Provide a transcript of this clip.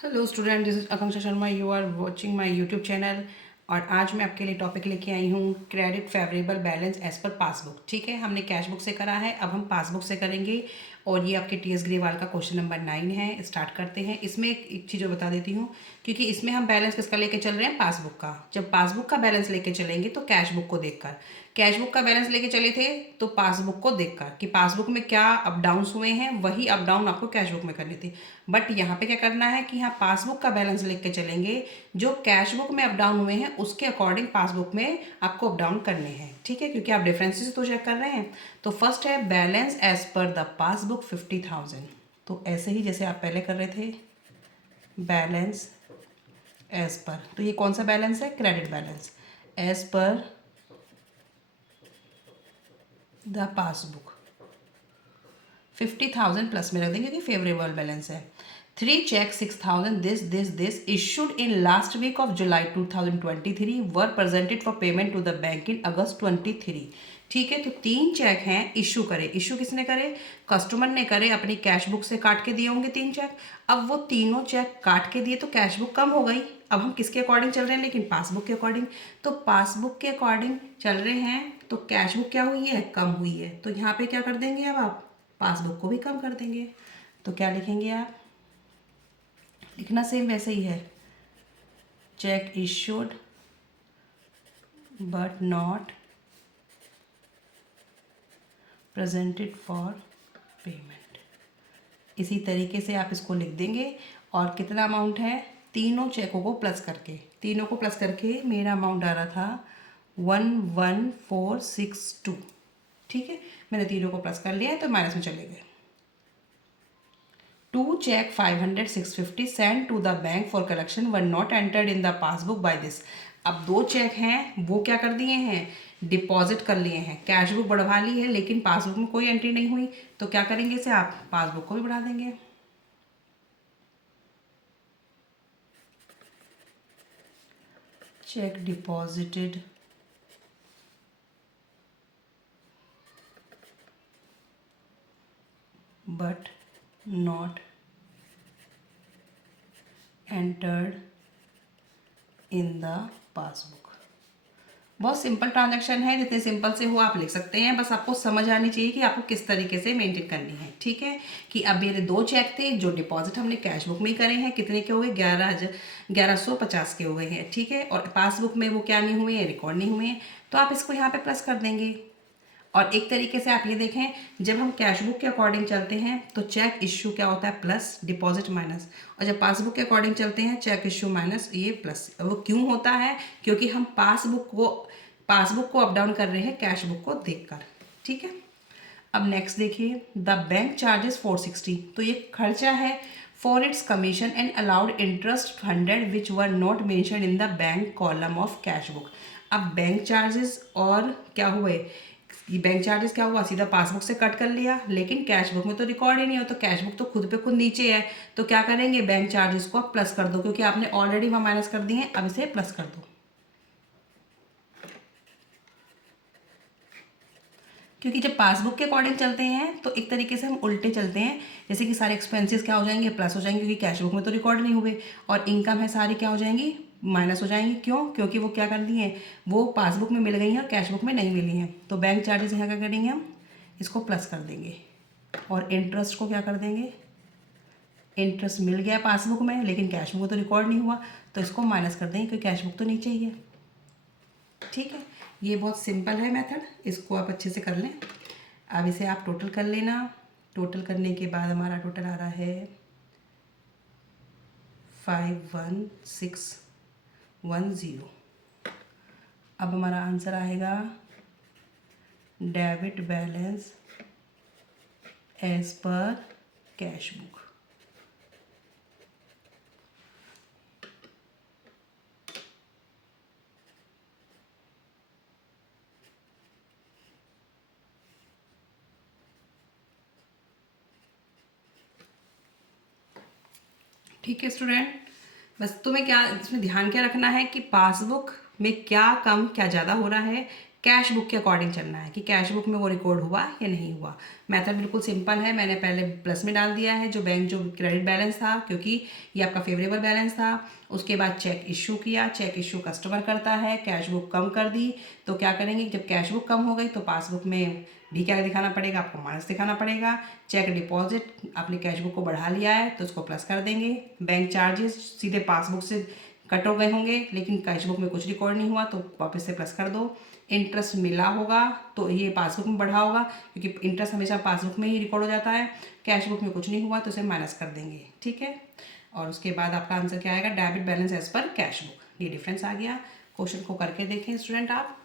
Hello student, this is Akanksha Sharma. You are watching my YouTube channel. और आज मैं आपके लिए टॉपिक लेके आई हूँ credit favourable balance as per passbook. ठीक है, हमने कैश बुक से करा है, अब हम पासबुक से करेंगे। और ये आपके टी एस ग्रेवाल का क्वेश्चन नंबर 9 है। स्टार्ट करते हैं। इसमें एक चीज़ और बता देती हूँ, क्योंकि इसमें हम बैलेंस किसका लेके चल रहे हैं, पासबुक का। जब पासबुक का बैलेंस लेके चलेंगे तो कैश बुक को देखकर, कैश बुक का बैलेंस लेके चले थे तो पासबुक को देखकर कि पासबुक में क्या अप डाउन हुए हैं, वही अप डाउन आपको कैश बुक में करने थे। बट यहाँ पे क्या करना है कि यहाँ पासबुक का बैलेंस लेके चलेंगे, जो कैश बुक में अप डाउन हुए हैं उसके अकॉर्डिंग पासबुक में आपको अप डाउन करने हैं। ठीक है, क्योंकि आप डिफरेंसेस तो चेक कर रहे हैं। तो फर्स्ट है balance as per the passbook 50,000। तो ऐसे ही जैसे आप पहले कर रहे थे, बैलेंस एज पर, तो ये कौन सा बैलेंस है, credit balance. As per the passbook 50,000 plus में रख देंगे कि फेवरेबल बैलेंस है। 3 cheque 6,000 this issued in last week of July 2023 were presented for payment to the bank in August 23। ठीक है, तो 3 चेक हैं इशू करे। इशू किसने करे, कस्टमर ने करे, अपनी कैश बुक से काट के दिए होंगे 3 चेक। अब वो तीनों चेक काट के दिए तो कैश बुक कम हो गई। अब हम किसके अकॉर्डिंग चल रहे हैं, लेकिन पासबुक के अकॉर्डिंग। तो पासबुक के अकॉर्डिंग चल रहे हैं तो कैश बुक क्या हुई है, कम हुई है। तो यहाँ पे क्या कर देंगे, अब आप पासबुक को भी कम कर देंगे। तो क्या लिखेंगे आप, लिखना सेम वैसे ही है, check issued but not presented for payment. इसी तरीके से आप इसको लिख देंगे। और कितना अमाउंट है, तीनों चेकों को प्लस करके, तीनों को प्लस करके मेरा अमाउंट आ रहा था 11462। ठीक है, मैंने तीनों को प्लस कर लिया है तो माइनस में चले गए। 2 check 500 650 sent to the bank for collection were not entered in the passbook by this। अब 2 चेक हैं वो क्या कर दिए हैं, डिपॉजिट कर लिए हैं, कैश बुक बढ़वा ली है लेकिन पासबुक में कोई एंट्री नहीं हुई। तो क्या करेंगे इसे, आप पासबुक को भी बढ़ा देंगे। Check deposited but not entered in the passbook. बहुत सिंपल ट्रांजैक्शन है, जितने सिंपल से हो आप लिख सकते हैं। बस आपको समझ आनी चाहिए कि आपको किस तरीके से मेंटेन करनी है। ठीक है, कि अब मेरे 2 चेक थे जो डिपॉजिट हमने कैश बुक में ही करे हैं, कितने के हो गए, 1150 के हो गए हैं। ठीक है, और पासबुक में वो क्या नहीं हुए हैं, रिकॉर्ड नहीं हुए हैं। तो आप इसको यहाँ पे प्लस कर देंगे। और एक तरीके से आप ये देखें, जब हम कैश बुक के अकॉर्डिंग चलते हैं तो चेक इश्यू क्या होता है, प्लस, डिपॉजिट माइनस। और जब पासबुक के अकॉर्डिंग चलते हैं, चेक इश्यू माइनस, ये प्लस। वो क्यों होता है, क्योंकि हम पासबुक को अप डाउन कर रहे हैं कैश बुक को देखकर। ठीक है, अब नेक्स्ट देखिए, द बैंक चार्जेस 460। तो ये खर्चा है for its commission and allowed interest 100 which were not mention in the bank column of cash book. अब बैंक चार्जेस और क्या हुए, ये बैंक चार्जेस क्या हुआ, सीधा पासबुक से कट कर लिया, लेकिन कैश बुक में तो रिकॉर्ड ही नहीं हो। तो कैश बुक तो खुद पे खुद नीचे है, तो क्या करेंगे, बैंक चार्जेस को आप प्लस कर दो, क्योंकि आपने ऑलरेडी वहाँ माइनस कर दिए हैं, अब इसे प्लस कर दो। क्योंकि जब पासबुक के अकॉर्डिंग चलते हैं तो एक तरीके से हम उल्टे चलते हैं, जैसे कि सारे एक्सपेंसेस क्या हो जाएंगे, प्लस हो जाएंगे, क्योंकि कैश बुक में तो रिकॉर्ड नहीं हुए। और इनकम है सारी क्या हो जाएंगी, माइनस हो जाएंगी। क्यों, क्योंकि वो क्या कर दी हैं, वो पासबुक में मिल गई हैं और कैश बुक में नहीं मिली हैं। तो बैंक चार्जेस यहाँ क्या करेंगे, हम इसको प्लस कर देंगे। और इंटरेस्ट को क्या कर देंगे, इंटरेस्ट मिल गया पासबुक में लेकिन कैश बुक में तो रिकॉर्ड नहीं हुआ, तो इसको माइनस कर देंगे, क्योंकि कैश बुक तो नीचे ही है। ठीक है, ये बहुत सिंपल है मेथड, इसको आप अच्छे से कर लें। अब इसे आप टोटल कर लेना। टोटल करने के बाद हमारा टोटल आ रहा है 51610। अब हमारा आंसर आएगा debit balance as per cash book. ठीक है स्टूडेंट, बस तुम्हें क्या इसमें ध्यान क्या रखना है कि पासबुक में क्या कम क्या ज़्यादा हो रहा है, कैश बुक के अकॉर्डिंग चलना है कि कैश बुक में वो रिकॉर्ड हुआ या नहीं हुआ। मेथड बिल्कुल सिंपल है। मैंने पहले प्लस में डाल दिया है जो क्रेडिट बैलेंस था, क्योंकि ये आपका फेवरेबल बैलेंस था। उसके बाद चेक इशू किया, चेक इशू कस्टमर करता है, कैश बुक कम कर दी। तो क्या करेंगे, जब कैश बुक कम हो गई तो पासबुक में भी क्या दिखाना पड़ेगा, आपको माइनस दिखाना पड़ेगा। चेक डिपॉजिट, आपने कैश बुक को बढ़ा लिया है तो उसको प्लस कर देंगे। बैंक चार्जेस सीधे पासबुक से कट हो गए होंगे, लेकिन कैश बुक में कुछ रिकॉर्ड नहीं हुआ तो वापस से प्लस कर दो। इंटरेस्ट मिला होगा तो ये पासबुक में बढ़ा होगा, क्योंकि इंटरेस्ट हमेशा पासबुक में ही रिकॉर्ड हो जाता है। कैश बुक में कुछ नहीं हुआ तो उसे माइनस कर देंगे, ठीक है। और उसके बाद आपका आंसर क्या आएगा, debit balance as per cash book. ये डिफरेंस आ गया। क्वेश्चन को करके देखें स्टूडेंट आप।